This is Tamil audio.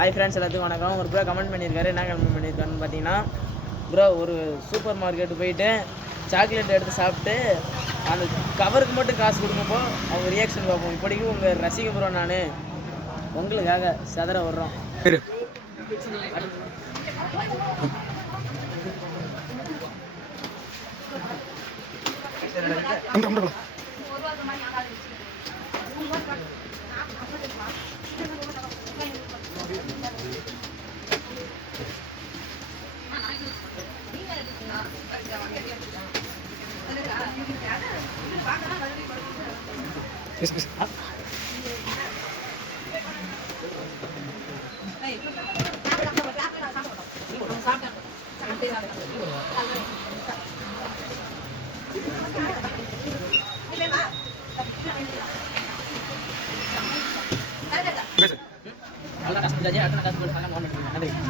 ஹாய் ஃப்ரெண்ட்ஸ், எல்லாத்துக்கும் வணக்கம். ஒரு ப்ரோ கமெண்ட் பண்ணியிருக்காரு. என்ன கமெண்ட் பண்ணியிருக்காருன்னு பார்த்தீங்கன்னா, ப்ரோ ஒரு சூப்பர் மார்க்கெட்டு போயிட்டு சாக்லேட் எடுத்து சாப்பிட்டு அந்த கவருக்கு மட்டும் காசு கொடுக்கும்போ அவங்க ரியாக்ஷன் பார்ப்போம். இப்படிக்கு உங்கள் ரசிக ப்ரோ நான் உங்களுக்காக சதற வர்றோம். நல்லா கஷ்டம்